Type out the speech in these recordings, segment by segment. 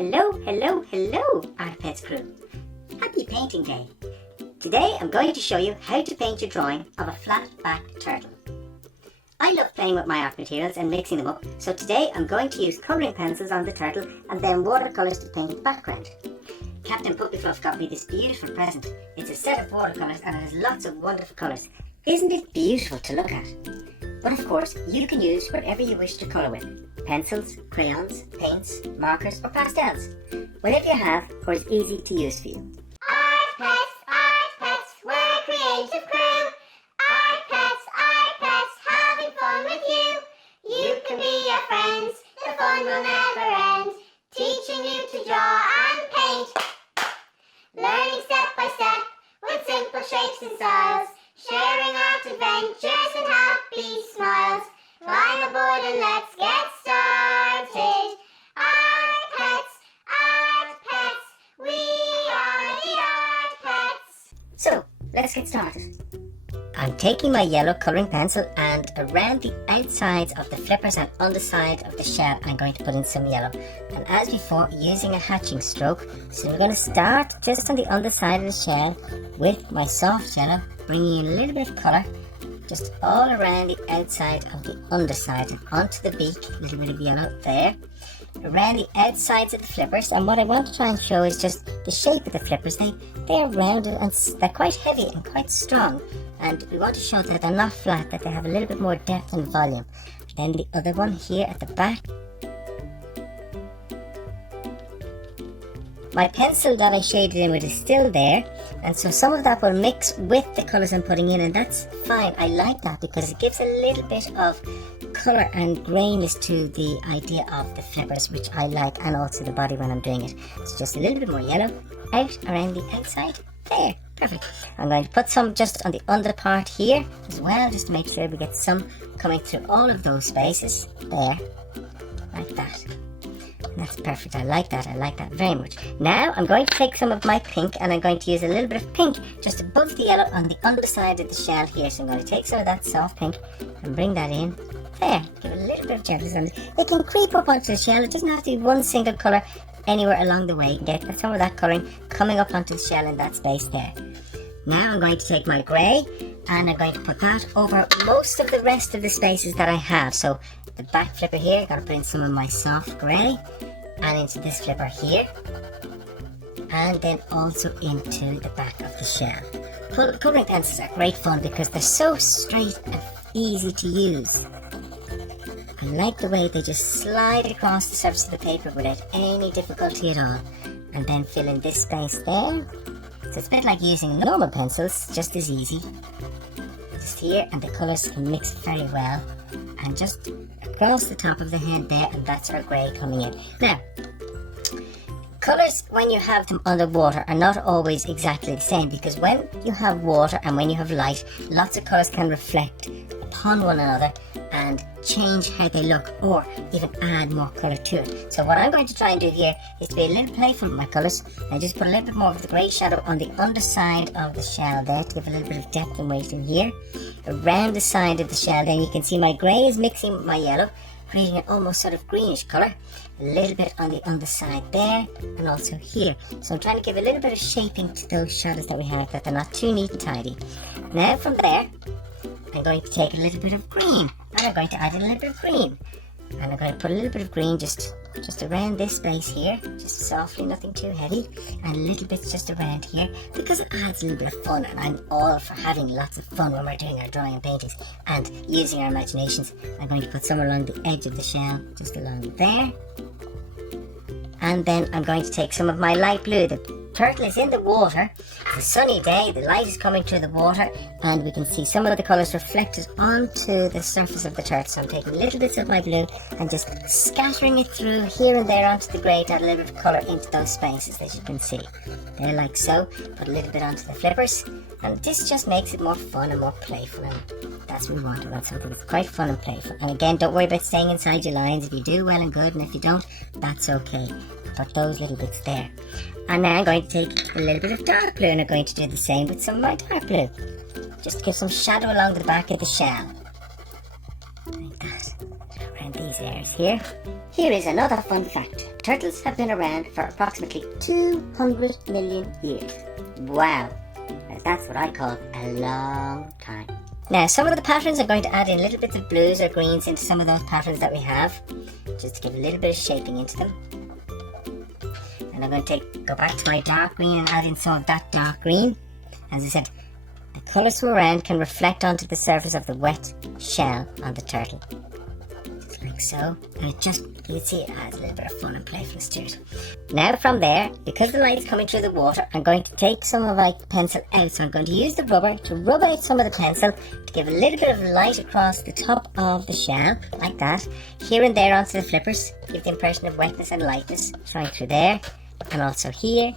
Hello, Art Pets crew. Happy painting day. Today I'm going to show you how to paint your drawing of a flat-back turtle. I love playing with my art materials and mixing them up, so today I'm going to use colouring pencils on the turtle and then watercolours to paint the background. Captain Puppy Fluff got me this beautiful present. It's a set of watercolours and it has lots of wonderful colours. Isn't it beautiful to look at? But of course, you can use whatever you wish to colour with. Pencils, crayons, paints, markers or pastels. Whatever you have or is easy to use for you. Art Pets, we're a creative crew. Art Pets, having fun with you. You can be our friends, the fun will never end. Teaching you to draw and paint. Learning step by step with simple shapes and styles. Sharing art adventures and happy smiles. Climb aboard and let's get started. Art Pets, we are the Art Pets. So, let's get started. I'm taking my yellow colouring pencil and around the outsides of the flippers and underside of the shell I'm going to put in some yellow. And as before, using a hatching stroke. So we're going to start just on the underside of the shell with my soft yellow, bringing in a little bit of colour just all around the outside of the underside and onto the beak, a little bit of yellow there. Around the outsides of the flippers, and what I want to try and show is just the shape of the flippers. They're rounded and they're quite heavy and quite strong, and we want to show that they're not flat, that they have a little bit more depth and volume. Then the other one here at the back. My pencil that I shaded in with is still there, and so some of that will mix with the colours I'm putting in, and that's fine. I like that because it gives a little bit of colour and greyness to the idea of the flippers, which I like, and also the body when I'm doing it. So just a little bit more yellow out around the outside there. Perfect. I'm going to put some just on the under part here as well, just to make sure we get some coming through all of those spaces there, like that. That's perfect. I like that very much. Now I'm going to take some of my pink and I'm going to use a little bit of pink just above the yellow on the underside of the shell here. So I'm going to take some of that soft pink and bring that in there. Give it a little bit of gentleness on it. It can creep up onto the shell. It doesn't have to be one single colour anywhere along the way. You can get some of that colouring coming up onto the shell in that space there. Now I'm going to take my grey and I'm going to put that over most of the rest of the spaces that I have. So the back flipper here, I'm going to put in some of my soft grey and into this flipper here, and then also into the back of the shell. Colouring pencils are great fun because they're so straight and easy to use. I like the way they just slide across the surface of the paper without any difficulty at all, and then fill in this space there. So it's a bit like using normal pencils, just as easy. Just here, and the colours can mix very well. And just across the top of the head there, and that's our grey coming in. Now, colours when you have them underwater are not always exactly the same, because when you have water and when you have light, lots of colours can reflect upon one another and change how they look, or even add more colour to it. So what I'm going to try and do here is to be a little playful with my colours and just put a little bit more of the grey shadow on the underside of the shell there to give a little bit of depth and weight in here. Around the side of the shell then you can see my grey is mixing with my yellow, creating an almost sort of greenish colour. A little bit on the underside there and also here. So I'm trying to give a little bit of shaping to those shadows that we have, that they're not too neat and tidy. Now from there I'm going to take a little bit of green and I'm going to add a little bit of green, and I'm going to put a little bit of green just around this space here, just softly, nothing too heavy, and a little bit just around here because it adds a little bit of fun, and I'm all for having lots of fun when we're doing our drawing and paintings and using our imaginations. I'm going to put some along the edge of the shell, just along there, and then I'm going to take some of my light blue. The turtle is in the water, it's a sunny day, the light is coming through the water, and we can see some of the colours reflected onto the surface of the turtle. So I'm taking little bits of my blue and just scattering it through here and there onto the grey to add a little bit of colour into those spaces, as you can see. There, like so. Put a little bit onto the flippers, and this just makes it more fun and more playful, and that's what we want. We want something that's quite fun and playful. And again, don't worry about staying inside your lines. If you do, well and good, and if you don't, that's okay. Put those little bits there. And now I'm going to take a little bit of dark blue and I'm going to do the same with some of my dark blue. Just to give some shadow along the back of the shell. Like that. Around these areas here. Here is another fun fact. Turtles have been around for approximately 200 million years. Wow, now that's what I call a long time. Now some of the patterns I'm going to add in little bits of blues or greens into some of those patterns that we have, just to give a little bit of shaping into them. And I'm going to go back to my dark green and add in some of that dark green. As I said, the colours from around can reflect onto the surface of the wet shell on the turtle. Just like so. And it just, you can see it adds a little bit of fun and playfulness to it. Now from there, because the light's coming through the water, I'm going to take some of my pencil out. So I'm going to use the rubber to rub out some of the pencil to give a little bit of light across the top of the shell, like that. Here and there onto the flippers, give the impression of wetness and lightness, showing through there. And also here.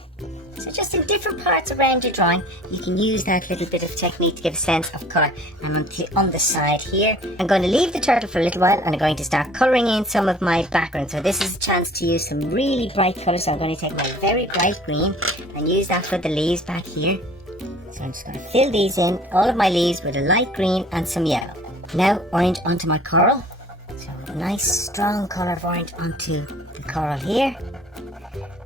So just in different parts around your drawing, you can use that little bit of technique to give a sense of colour. And on the side here, I'm going to leave the turtle for a little while and I'm going to start colouring in some of my background. So this is a chance to use some really bright colours. So I'm going to take my very bright green and use that for the leaves back here. So I'm just going to fill these in, all of my leaves, with a light green and some yellow. Now orange onto my coral. So a nice strong colour of orange onto the coral here.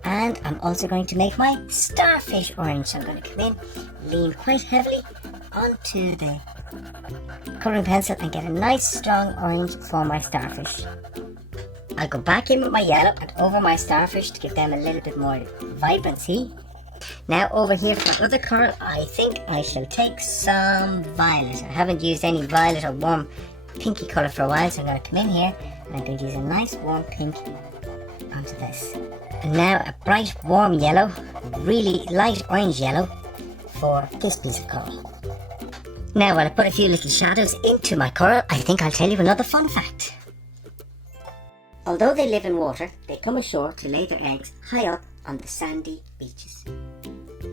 And I'm also going to make my starfish orange. So I'm going to come in, lean quite heavily onto the colouring pencil and get a nice strong orange for my starfish. I'll go back in with my yellow and over my starfish to give them a little bit more vibrancy. Now over here for my other coral, I think I shall take some violet. I haven't used any violet or warm pinky colour for a while, so I'm going to come in here and I'm going to use a nice warm pink onto this. And now a bright warm yellow, really light orange yellow for this piece of coral. Now while I put a few little shadows into my coral, I think I'll tell you another fun fact. Although they live in water, they come ashore to lay their eggs high up on the sandy beaches.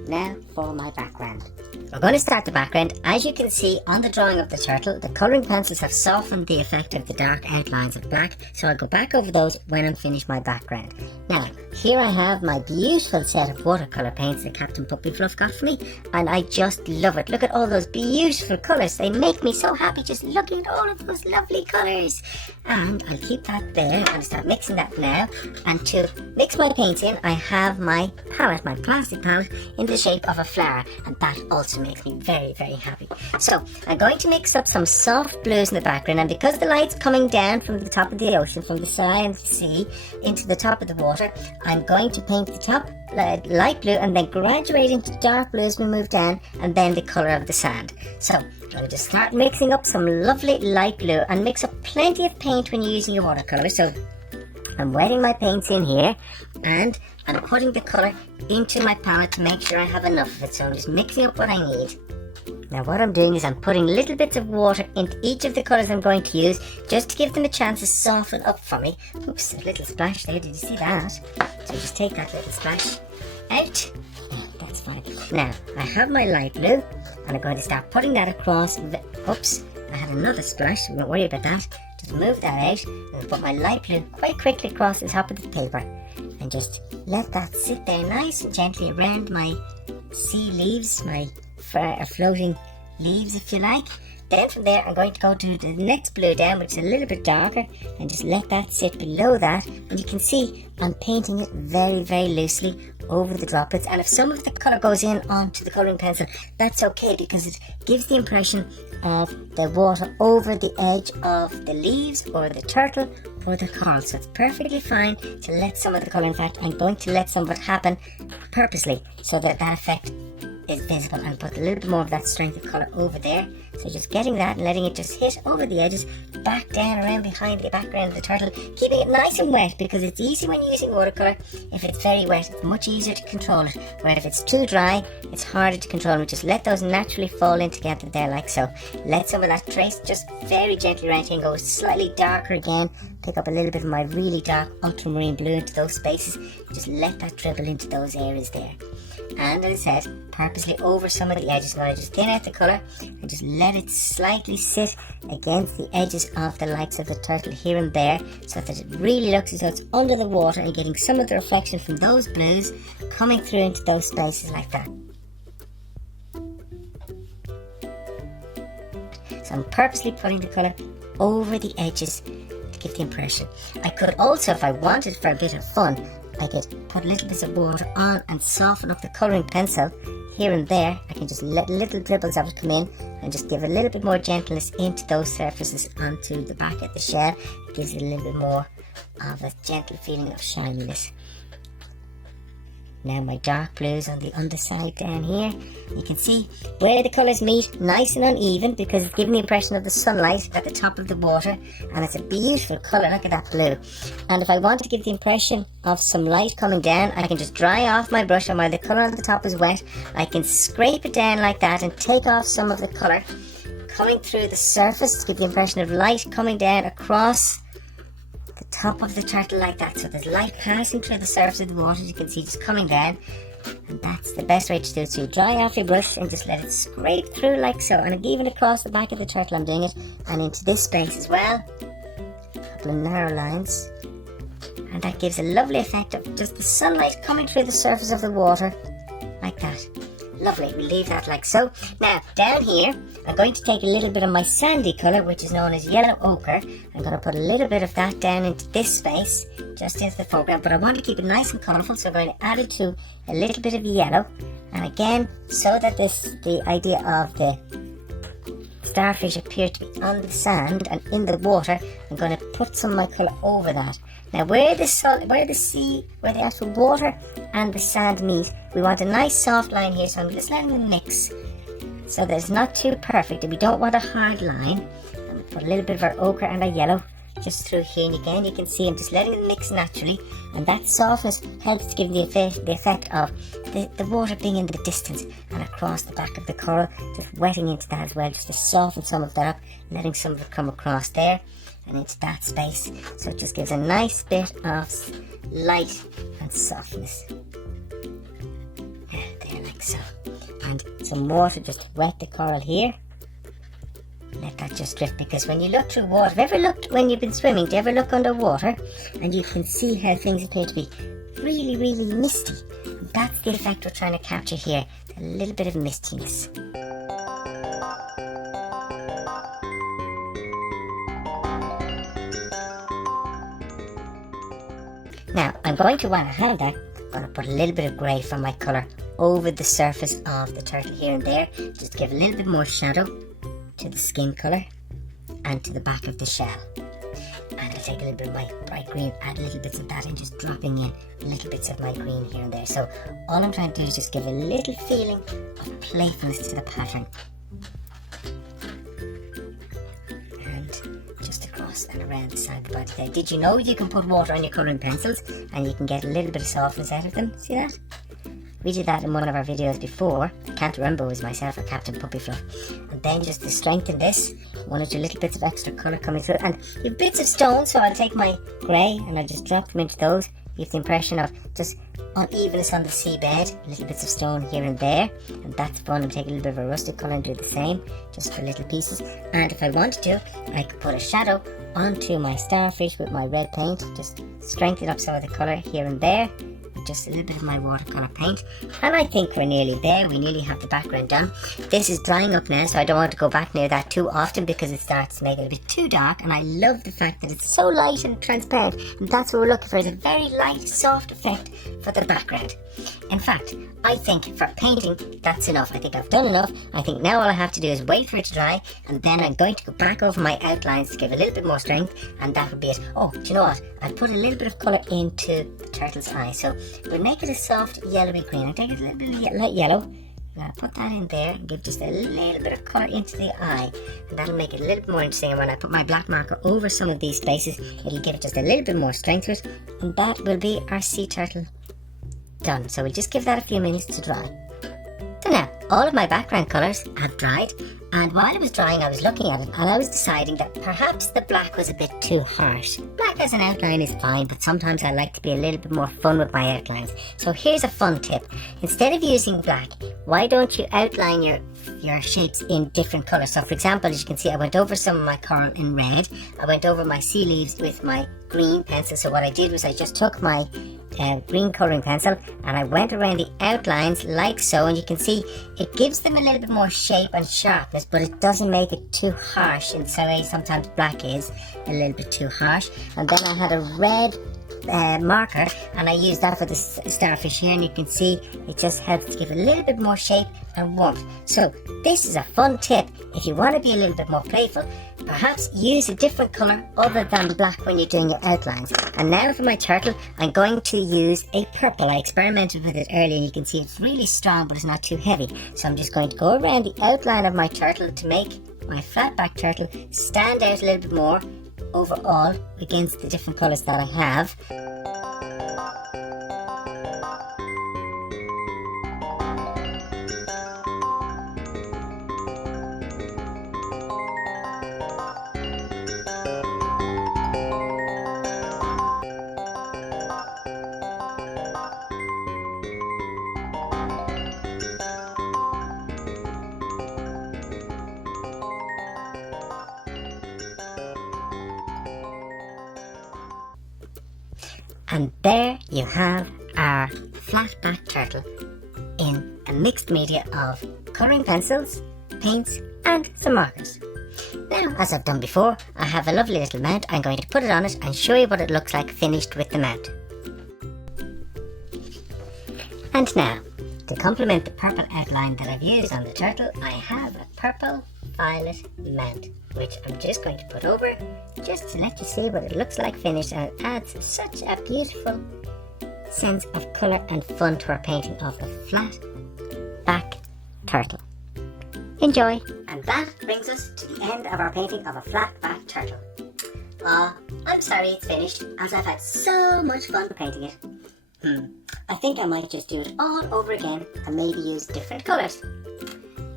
Now for my background. We're going to start the background. As you can see on the drawing of the turtle, the colouring pencils have softened the effect of the dark outlines of black, so I'll go back over those when I'm finished my background. Now, here I have my beautiful set of watercolour paints that Captain Puppy Fluff got for me, and I just love it. Look at all those beautiful colours. They make me so happy just looking at all of those lovely colours. And I'll keep that there. I'm going to start mixing that now. And to mix my paints in, I have my palette, my plastic palette, in the shape of a flower, and that also makes me very, very happy. So I'm going to mix up some soft blues in the background, and because the light's coming down from the top of the ocean, from the side of the sea into the top of the water, I'm going to paint the top light blue and then graduate into dark blue as we move down, and then the colour of the sand. So I'm going to just start mixing up some lovely light blue, and mix up plenty of paint when you're using your watercolour. So I'm wetting my paints in here and I'm putting the colour into my palette to make sure I have enough of it. So I'm just mixing up what I need. Now what I'm doing is I'm putting little bits of water into each of the colours I'm going to use, just to give them a chance to soften up for me. Oops, a little splash there, did you see that? So just take that little splash out. Oh, that's fine. Now I have my light blue and I'm going to start putting that across. Oops, I had another splash, so don't worry about that. Just move that out and put my light blue quite quickly across the top of the paper, and just let that sit there nice and gently around my sea leaves, my floating leaves if you like. Then from there I'm going to go to the next blue down, which is a little bit darker, and just let that sit below that. And you can see I'm painting it very, very loosely over the droplets, and if some of the colour goes in onto the colouring pencil, that's okay, because it gives the impression of the water over the edge of the leaves or the turtle or the coral. So it's perfectly fine to let some of the colour, in fact I'm going to let some of it happen purposely so that that effect is visible, and put a little bit more of that strength of colour over there. So just getting that and letting it just hit over the edges, back down around behind the background of the turtle, keeping it nice and wet, because it's easy when using watercolour. If it's very wet, it's much easier to control it, where if it's too dry, it's harder to control. We just let those naturally fall in together there, like so. Let some of that trace just very gently around here and go slightly darker again. Pick up a little bit of my really dark ultramarine blue into those spaces. Just let that dribble into those areas there. And as I said, purposely over some of the edges. I'm going to just thin out the colour and just let it slightly sit against the edges of the likes of the turtle here and there, so that it really looks as though it's under the water, and getting some of the reflection from those blues coming through into those spaces like that. So I'm purposely putting the colour over the edges to give the impression. I could also, if I wanted for a bit of fun, I could put little bits of water on and soften up the colouring pencil here and there. I can just let little dribbles of it come in and just give a little bit more gentleness into those surfaces onto the back of the shell. It gives it a little bit more of a gentle feeling of shininess. Now my dark blues on the underside down here. You can see where the colours meet, nice and uneven, because it's giving the impression of the sunlight at the top of the water, and it's a beautiful colour. Look at that blue. And if I want to give the impression of some light coming down, I can just dry off my brush, and while the colour on the top is wet, I can scrape it down like that and take off some of the colour coming through the surface to give the impression of light coming down across the top of the turtle like that. So there's light passing through the surface of the water, as you can see, just coming down, and that's the best way to do it. So you dry off your brush and just let it scrape through like so, and even across the back of the turtle I'm doing it, and into this space as well, a couple of narrow lines, and that gives a lovely effect of just the sunlight coming through the surface of the water like that. Lovely. We'll leave that like so. Now down here I'm going to take a little bit of my sandy colour, which is known as yellow ochre. I'm going to put a little bit of that down into this space, just into the foreground, but I want to keep it nice and colourful, so I'm going to add it to a little bit of yellow. And again, so that the idea of the starfish appear to be on the sand and in the water, I'm going to put some of my colour over that. Now where the actual water and the sand meet, we want a nice soft line here, so I'm just letting them mix so that it's not too perfect, and we don't want a hard line. And we put a little bit of our ochre and our yellow just through here, and again you can see I'm just letting them mix naturally, and that softness helps to give the effect of the water being in the distance and across the back of the coral, just wetting into that as well, just to soften some of that up, letting some of it come across there and into that space, so it just gives a nice bit of light and softness. There, like so. And some water just to wet the coral here. Let that just drift, because when you look through water, have you ever looked when you've been swimming, do you ever look underwater and you can see how things appear to be really, really misty? And that's the effect we're trying to capture here, a little bit of mistiness. Now, I'm going to, while I have that, I'm going to put a little bit of grey from my colour over the surface of the turtle here and there, just to give a little bit more shadow to the skin colour and to the back of the shell. And I'll take a little bit of my bright green, add little bits of that, and just dropping in little bits of my green here and there. So all I'm trying to do is just give a little feeling of playfulness to the pattern. And around the side of the body there. Did you know you can put water on your colouring pencils and you can get a little bit of softness out of them? See that? We did that in one of our videos before. I can't remember if it was myself or Captain Puppy Fluff. And then just to strengthen this, one or two little bits of extra colour coming through. And you have bits of stone, so I'll take my grey and I'll just drop them into those. Give the impression of just unevenness on the seabed, little bits of stone here and there, and that's fun. I'm taking a little bit of a rustic colour and do the same, just for little pieces. And if I wanted to, I could put a shadow onto my starfish with my red paint, just strengthen up some of the colour here and there, with just a little bit of my watercolour paint. And I think we're nearly there. We nearly have the background done. This is drying up now, so I don't want to go back near that too often, because it starts to make it a bit too dark. And I love the fact that it's so light and transparent, and that's what we're looking for, is a very light, soft effect for the background. In fact, I think for painting that's enough. I think I've done enough. I think now all I have to do is wait for it to dry, and then I'm going to go back over my outlines to give a little bit more strength, and that would be it. Oh, do you know what? I'll put a little bit of colour into the turtle's eye, so we'll make it a soft yellowy green. I'll take a little bit of light yellow, and I'll put that in there and give just a little bit of colour into the eye, and that'll make it a little bit more interesting. And when I put my black marker over some of these spaces, it'll give it just a little bit more strength to it, and that will be our sea turtle done. So we'll just give that a few minutes to dry. So now, all of my background colours have dried, and while it was drying I was looking at it and I was deciding that perhaps the black was a bit too harsh. Black as an outline is fine, but sometimes I like to be a little bit more fun with my outlines. So here's a fun tip. Instead of using black, why don't you outline your shapes in different colours? So for example, as you can see, I went over some of my coral in red, I went over my sea leaves with my green pencil. So what I did was I just took my green colouring pencil and I went around the outlines like so, and you can see it gives them a little bit more shape and sharpness, but it doesn't make it too harsh in the same way sometimes black is a little bit too harsh. And then I had a red marker, and I use that for the starfish here, and you can see it just helps to give a little bit more shape and warmth. So this is a fun tip if you want to be a little bit more playful. Perhaps use a different colour other than black when you're doing your outlines. And now for my turtle, I'm going to use a purple. I experimented with it earlier and you can see it's really strong but it's not too heavy. So I'm just going to go around the outline of my turtle to make my flatback turtle stand out a little bit more overall against the different colours that I have. And there you have our flatback turtle in a mixed media of colouring pencils, paints and some markers. Now, as I've done before, I have a lovely little mount. I'm going to put it on it and show you what it looks like finished with the mount. And now, to complement the purple outline that I've used on the turtle, I have a purple violet mount, which I'm just going to put over just to let you see what it looks like finished, and it adds such a beautiful sense of colour and fun to our painting of the flat back turtle. Enjoy! And that brings us to the end of our painting of a flat back turtle. I'm sorry it's finished, as I've had so much fun painting it. I think I might just do it all over again and maybe use different colours.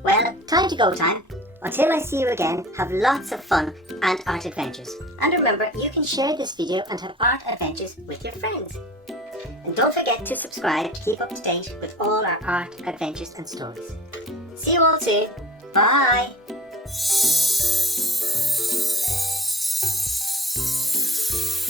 Well, time to go time. Until I see you again, have lots of fun and art adventures. And remember, you can share this video and have art adventures with your friends. And don't forget to subscribe to keep up to date with all our art adventures and stories. See you all soon. Bye!